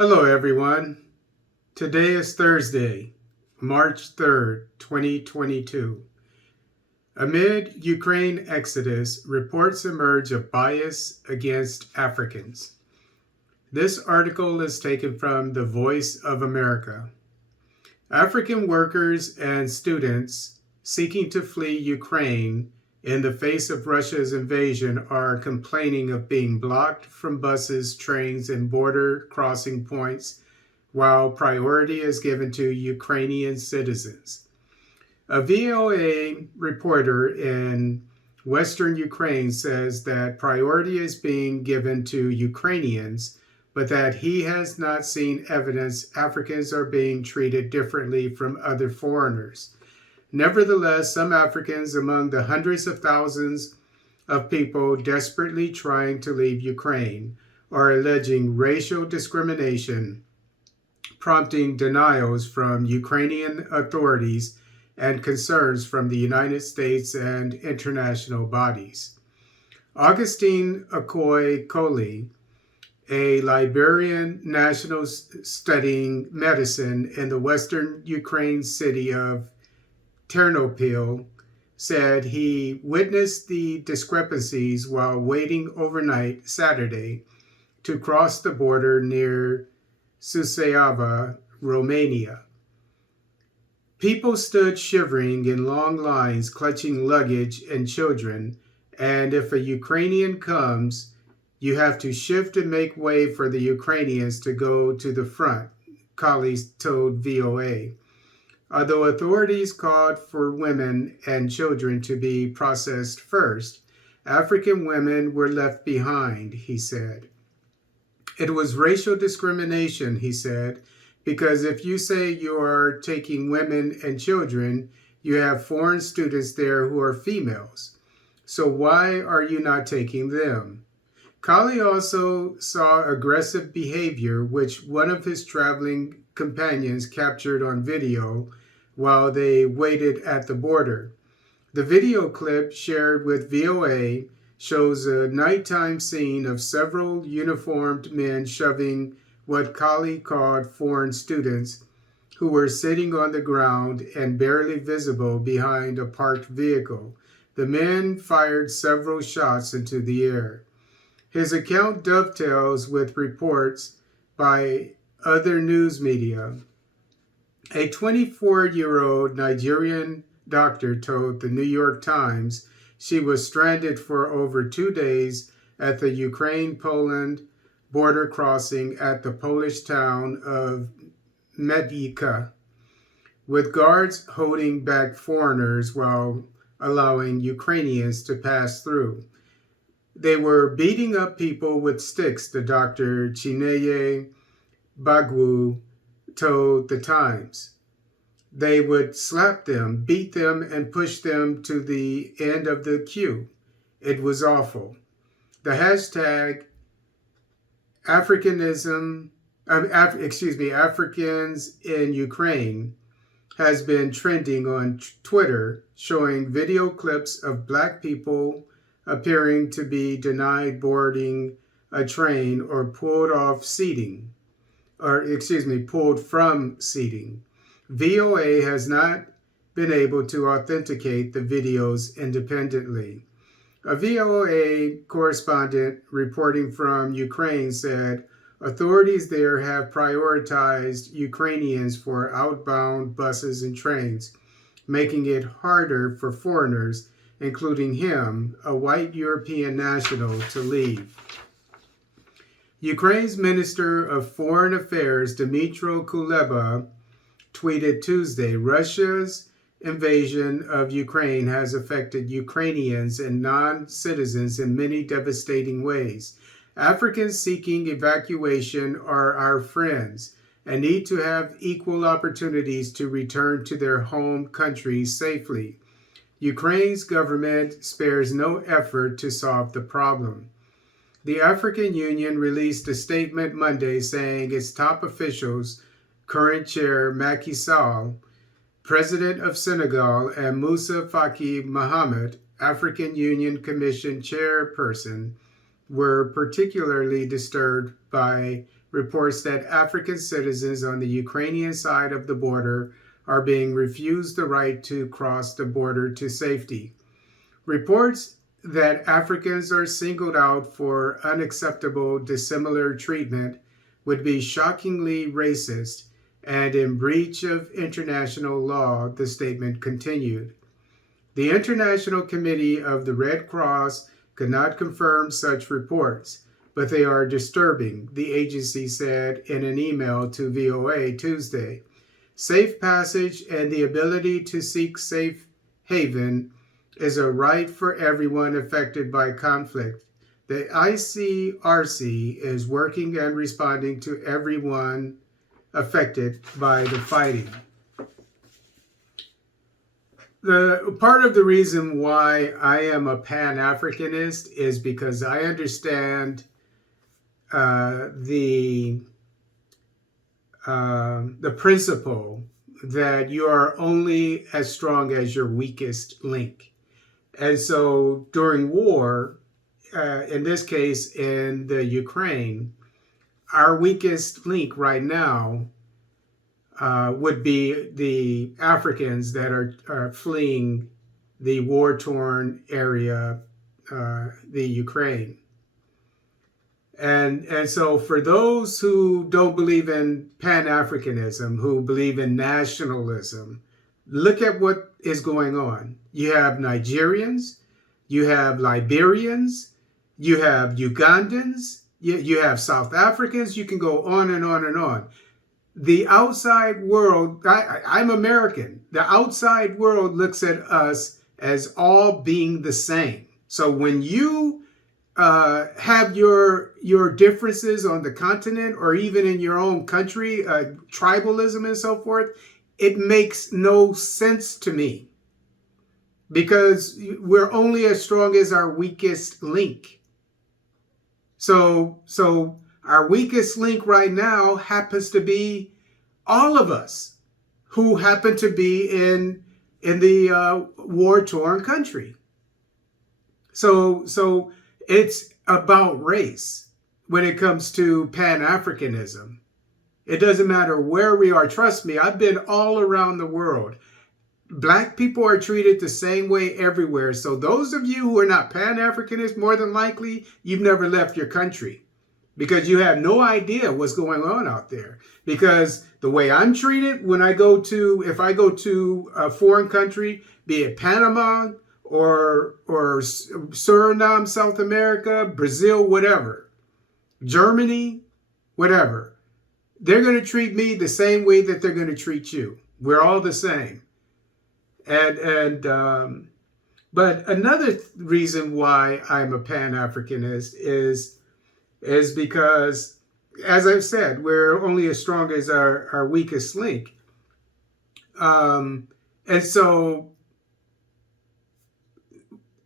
Hello, everyone. Today is Thursday, March 3rd, 2022. Amid Ukraine exodus, reports emerge of bias against Africans. This article is taken from The Voice of America. African workers and students seeking to flee Ukraine in the face of Russia's invasion are complaining of being blocked from buses, trains, and border crossing points, while priority is given to Ukrainian citizens. A VOA reporter in Western Ukraine says that priority is being given to Ukrainians, but that he has not seen evidence Africans are being treated differently from other foreigners. Nevertheless, some Africans, among the hundreds of thousands of people desperately trying to leave Ukraine, are alleging racial discrimination, prompting denials from Ukrainian authorities and concerns from the United States and international bodies. Augustine Okoye-Koli, a Liberian national studying medicine in the western Ukraine city of Ternopil, said he witnessed the discrepancies while waiting overnight Saturday to cross the border near Suceava, Romania. People stood shivering in long lines, clutching luggage and children, and if a Ukrainian comes, you have to shift and make way for the Ukrainians to go to the front, Kali told VOA. Although authorities called for women and children to be processed first, African women were left behind, he said. It was racial discrimination, he said, because if you say you are taking women and children, you have foreign students there who are females. So why are you not taking them? Kali also saw aggressive behavior, which one of his traveling companions captured on video while they waited at the border. The video clip shared with VOA shows a nighttime scene of several uniformed men shoving what Kali called foreign students who were sitting on the ground and barely visible behind a parked vehicle. The men fired several shots into the air. His account dovetails with reports by other news media. A 24-year-old Nigerian doctor told the New York Times she was stranded for over 2 days at the Ukraine-Poland border crossing at the Polish town of Medica, with guards holding back foreigners while allowing Ukrainians to pass through. They were beating up people with sticks, the Dr. Chineye Bagwu told the Times. They would slap them, beat them, and push them to the end of the queue. It was awful. The hashtag Africans in Ukraine has been trending on Twitter, showing video clips of Black people appearing to be denied boarding a train or pulled from seating. VOA has not been able to authenticate the videos independently. A VOA correspondent reporting from Ukraine said authorities there have prioritized Ukrainians for outbound buses and trains, making it harder for foreigners, including him, a white European national, to leave. Ukraine's Minister of Foreign Affairs, Dmytro Kuleba, tweeted Tuesday, Russia's invasion of Ukraine has affected Ukrainians and non-citizens in many devastating ways. Africans seeking evacuation are our friends and need to have equal opportunities to return to their home countries safely. Ukraine's government spares no effort to solve the problem. The African Union released a statement Monday saying its top officials, current chair Macky Sall, President of Senegal, and Moussa Faki Mohamed, African Union Commission chairperson, were particularly disturbed by reports that African citizens on the Ukrainian side of the border are being refused the right to cross the border to safety. Reports that Africans are singled out for unacceptable dissimilar treatment would be shockingly racist and in breach of international law, the statement continued. The International Committee of the Red Cross could not confirm such reports, but they are disturbing, the agency said in an email to VOA Tuesday. Safe passage and the ability to seek safe haven is a right for everyone affected by conflict. The ICRC is working and responding to everyone affected by the fighting. The part of the reason why I am a Pan-Africanist is because I understand the principle that you are only as strong as your weakest link. And so during war, in this case in the Ukraine, our weakest link right now would be the Africans that are fleeing the war-torn area, the Ukraine. And so for those who don't believe in Pan-Africanism, who believe in nationalism, look at what is going on. You have Nigerians, you have Liberians, you have Ugandans, you have South Africans, you can go on and on and on. The outside world, I'm American, the outside world looks at us as all being the same. So when you have your differences on the continent or even in your own country, tribalism and so forth, it makes no sense to me because we're only as strong as our weakest link. So our weakest link right now happens to be all of us who happen to be in the war-torn country. So it's about race when it comes to Pan-Africanism. It doesn't matter where we are. Trust me, I've been all around the world. Black people are treated the same way everywhere. So those of you who are not Pan-Africanists, more than likely, you've never left your country because you have no idea what's going on out there. Because the way I'm treated when if I go to a foreign country, be it Panama or Suriname, South America, Brazil, whatever, Germany, whatever, they're going to treat me the same way that they're going to treat you. We're all the same. But another reason why I'm a Pan-Africanist is because, as I've said, we're only as strong as our weakest link. And so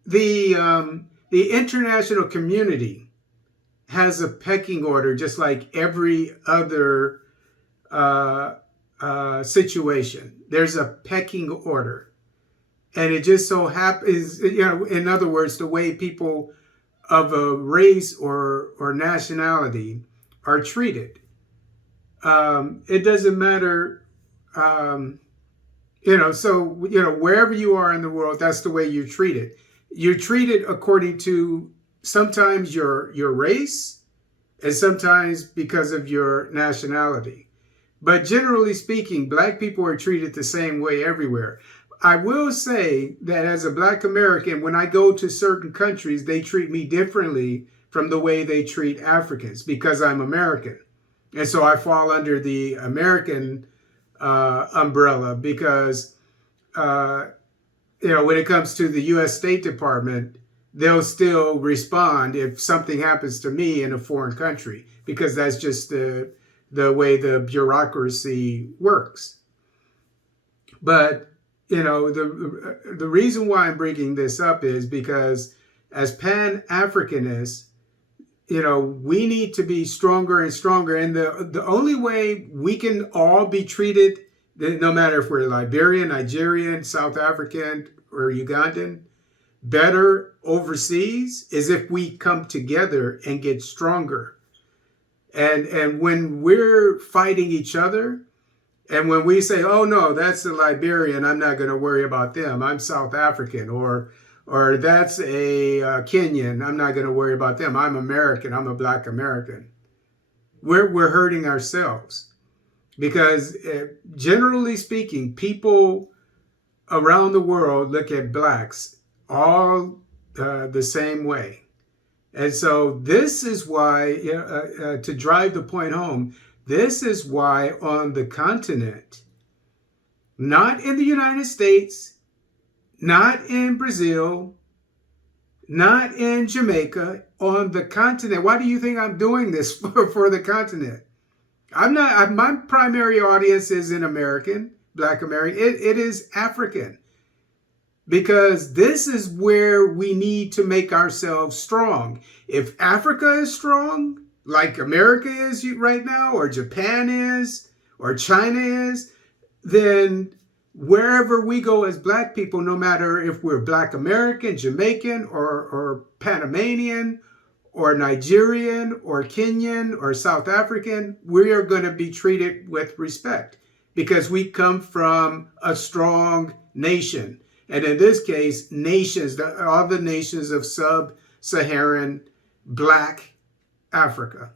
the international community has a pecking order, just like every other situation. There's a pecking order. And it just so happens, in other words, the way people of a race or nationality are treated. It doesn't matter, wherever you are in the world, that's the way you're treated. You're treated according to sometimes your race and sometimes because of your nationality. But generally speaking, Black people are treated the same way everywhere. I will say that as a Black American, when I go to certain countries, they treat me differently from the way they treat Africans because I'm American. And so I fall under the American umbrella because, when it comes to the U.S. State Department, they'll still respond if something happens to me in a foreign country because that's just the way the bureaucracy works. But the reason why I'm bringing this up is because as Pan-Africanists, we need to be stronger and stronger. And the only way we can all be treated, no matter if we're Liberian, Nigerian, South African, or Ugandan, better overseas is if we come together and get stronger. And when we're fighting each other, and when we say, oh no, that's the Liberian, I'm not going to worry about them, I'm South African, or that's a Kenyan, I'm not going to worry about them, I'm American, I'm a Black American. We're hurting ourselves, because generally speaking, people around the world look at blacks all the same way. And so this is why, to drive the point home, this is why on the continent, not in the United States, not in Brazil, not in Jamaica, on the continent. Why do you think I'm doing this for the continent? My primary audience isn't American, Black American. It is African. Because this is where we need to make ourselves strong. If Africa is strong, like America is right now, or Japan is, or China is, then wherever we go as Black people, no matter if we're Black American, Jamaican, or Panamanian, or Nigerian, or Kenyan, or South African, we are going to be treated with respect, because we come from a strong nation. And in this case, nations, all the nations of sub-Saharan Black Africa.